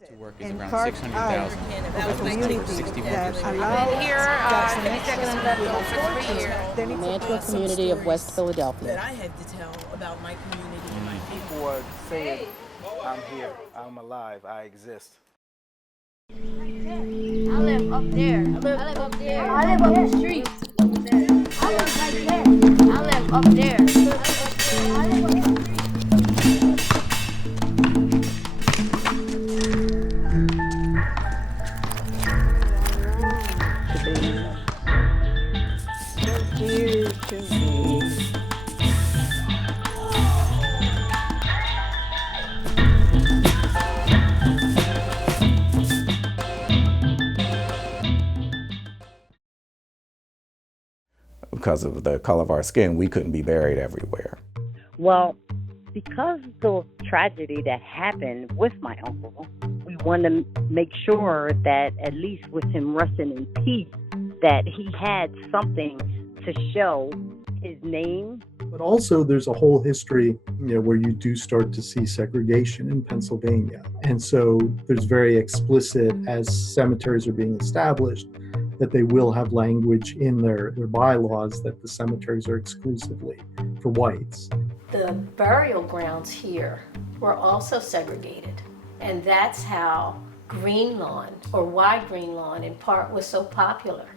To work is around 600,000. The natural community of West Philadelphia. That I had to tell about my community and my people. People are saying, I'm here, I'm alive, I exist. I live up there. I live up there. I live up the street. I live right there. I live up there. I live up the street. Because of the color of our skin, we couldn't be buried everywhere. Well, because of the tragedy that happened with my uncle, we wanted to make sure that at least with him resting in peace, that he had something to show his name. But also there's a whole history, where you do start to see segregation in Pennsylvania. And so there's very explicit, as cemeteries are being established, that they will have language in their bylaws that the cemeteries are exclusively for whites. The burial grounds here were also segregated. And that's how Greenlawn, or why Greenlawn in part, was so popular.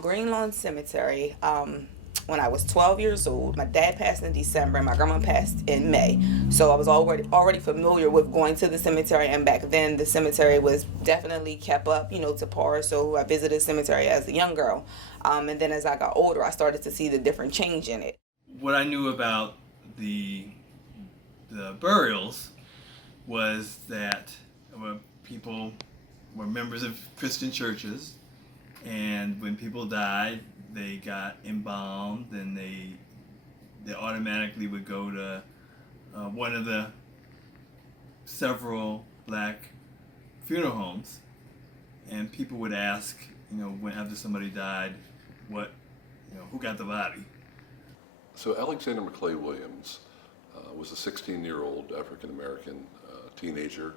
Greenlawn Cemetery, when I was 12 years old, my dad passed in December and my grandma passed in May. So I was already familiar with going to the cemetery, and back then the cemetery was definitely kept up, to par. So I visited the cemetery as a young girl. And then as I got older, I started to see the different change in it. What I knew about the burials was that people were members of Christian churches. And when people died, they got embalmed, and they automatically would go to one of the several black funeral homes, and people would ask, when after somebody died, who got the body? So Alexander McClay Williams was a 16-year-old African-American teenager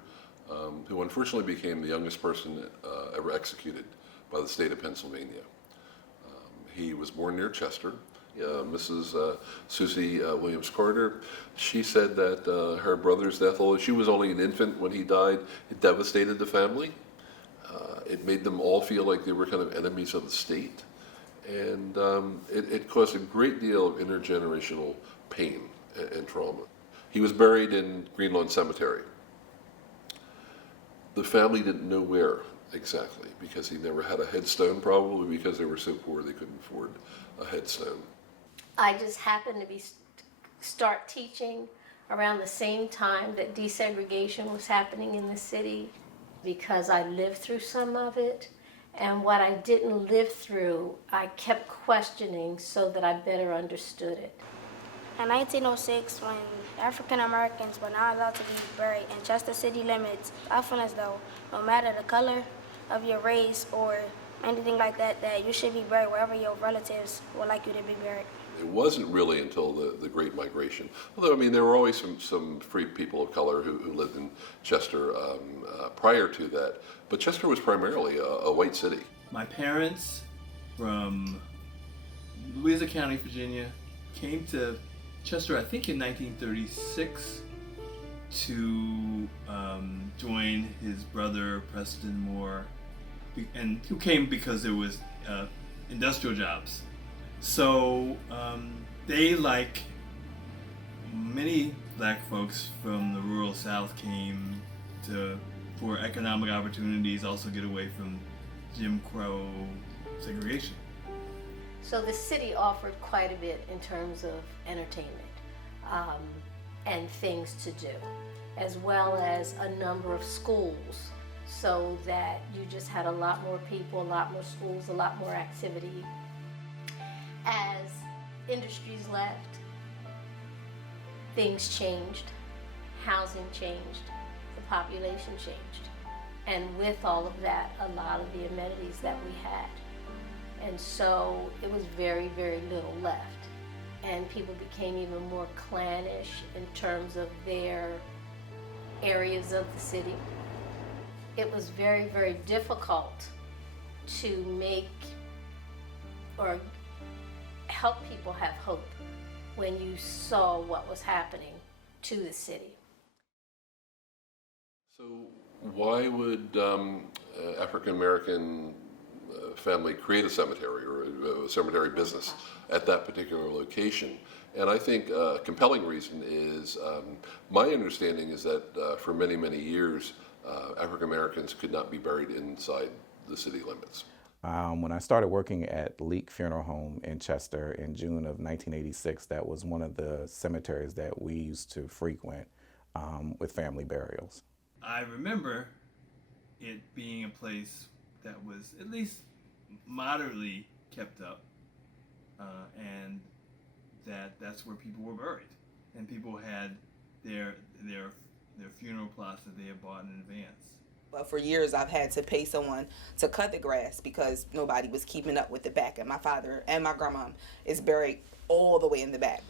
who unfortunately became the youngest person ever executed by the state of Pennsylvania. He was born near Chester. Mrs. Susie Williams Carter, she said that her brother's death, although she was only an infant when he died, it devastated the family. It made them all feel like they were kind of enemies of the state. And it caused a great deal of intergenerational pain and trauma. He was buried in Greenlawn Cemetery. The family didn't know where exactly, because he never had a headstone, probably because they were so poor they couldn't afford a headstone. I just happened to start teaching around the same time that desegregation was happening in the city, because I lived through some of it, and what I didn't live through, I kept questioning so that I better understood it. In 1906, when African Americans were not allowed to be buried in Chester city limits, I feel as though no matter the color of your race or anything like that, that you should be buried wherever your relatives would like you to be buried. It wasn't really until the Great Migration, although there were always some free people of color who lived in Chester prior to that, but Chester was primarily a white city. My parents from Louisa County, Virginia, came to Chester, I think in 1936, to join his brother Preston Moore, and who came because there was industrial jobs. So they, like many black folks from the rural South, came for economic opportunities, also get away from Jim Crow segregation. So the city offered quite a bit in terms of entertainment. and things to do, as well as a number of schools, so that you just had a lot more people, a lot more schools, a lot more activity. As industries left, things changed, housing changed, the population changed. And with all of that, a lot of the amenities that we had. And so it was very, very little left. And people became even more clannish in terms of their areas of the city. It was very, very difficult to make or help people have hope when you saw what was happening to the city. So why would African American family create a cemetery or a cemetery business at that particular location? And I think a compelling reason is, my understanding is that for many, many years, African Americans could not be buried inside the city limits. When I started working at Leak Funeral Home in Chester in June of 1986, that was one of the cemeteries that we used to frequent with family burials. I remember it being a place that was at least moderately kept up, and that's where people were buried, and people had their funeral plots that they had bought in advance. But for years, I've had to pay someone to cut the grass because nobody was keeping up with the back. And my father and my grandma is buried all the way in the back.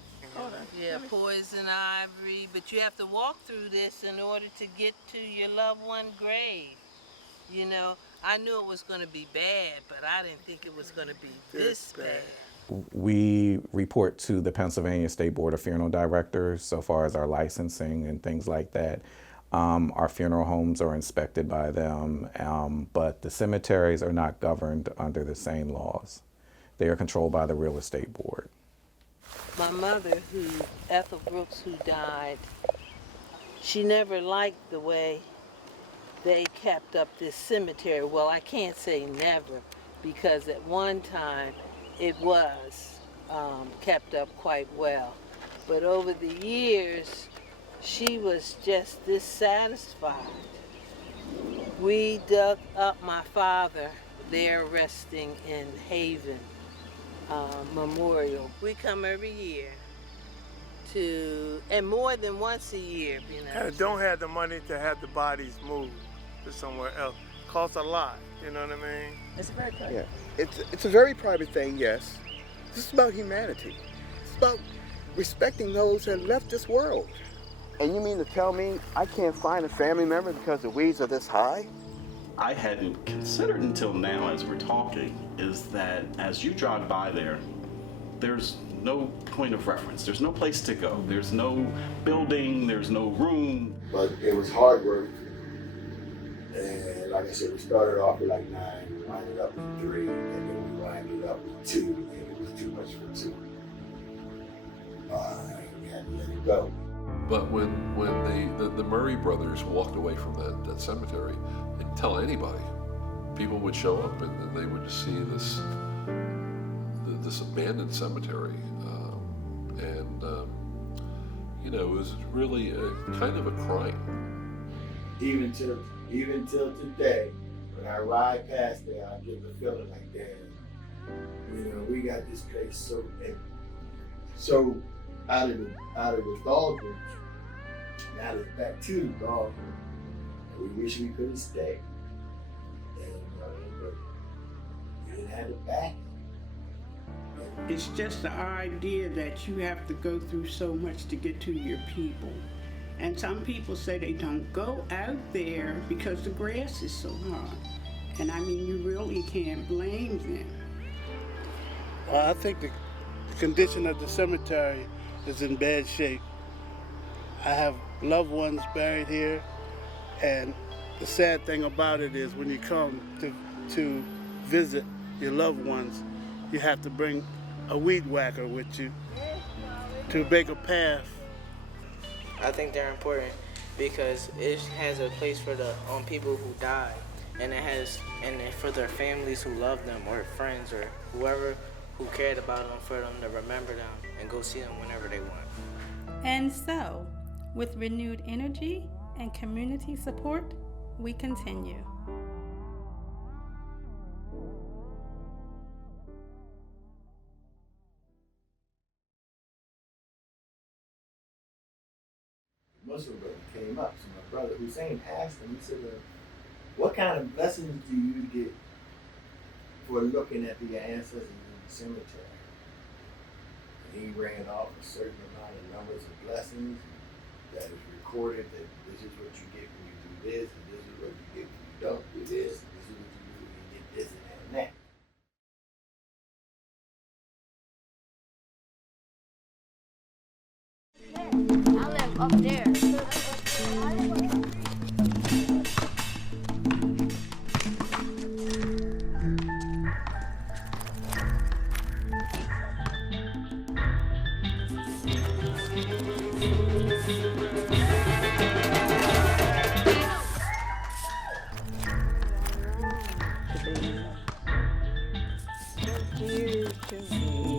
Yeah, poison ivy, but you have to walk through this in order to get to your loved one grave. You know, I knew it was going to be bad, but I didn't think it was going to be this bad. We report to the Pennsylvania State Board of Funeral Directors so far as our licensing and things like that. Our funeral homes are inspected by them, but the cemeteries are not governed under the same laws. They are controlled by the real estate board. My mother, Ethel Brooks, who died, she never liked the way they kept up this cemetery. Well, I can't say never, because at one time it was kept up quite well. But over the years, she was just dissatisfied. We dug up my father there resting in Haven Memorial. We come every year and more than once a year. And don't have the money to have the bodies moved to somewhere else. Costs a lot, you know what I mean? It's very private. Yeah, it's a very private thing, yes. This is about humanity. It's about respecting those that left this world. And you mean to tell me I can't find a family member because the weeds are this high? I hadn't considered until now as we're talking is that as you drive by there, there's no point of reference. There's no place to go. There's no building, there's no room. But it was hard work. And like I said, we started off with like 9, we winded up with 3, and then we winded up with 2, and it was too much for 2. We had to let it go. But when the Murray brothers walked away from that cemetery, and tell anybody, people would show up and they would see this abandoned cemetery, you know, it was really kind of a crime. Even till today, when I ride past there, I get the feeling like, damn, you know, we got this place so out of the doldrums, now it's back to the doldrums. And we wish we could have stayed. But we didn't have it back. It's just the idea that you have to go through so much to get to your people. And some people say they don't go out there because the grass is so hard. And I mean, you really can't blame them. I think the condition of the cemetery is in bad shape. I have loved ones buried here, and the sad thing about it is when you come to visit your loved ones, you have to bring a weed whacker with you to make a path. I think they're important because it has a place for the people who died, and for their families who love them or friends or whoever who cared about them for them to remember them and go see them whenever they want. And so, with renewed energy and community support, we continue. Muslim brother came up, so my brother Hussein asked him, he said, what kind of blessings do you get for looking at the ancestors in the cemetery? And he ran off a certain amount of numbers of blessings that is recorded that this is what you get when you do this, and this is what you get when you don't do this, and this is what you do when you get this and that and that. I live up there. Dear to me.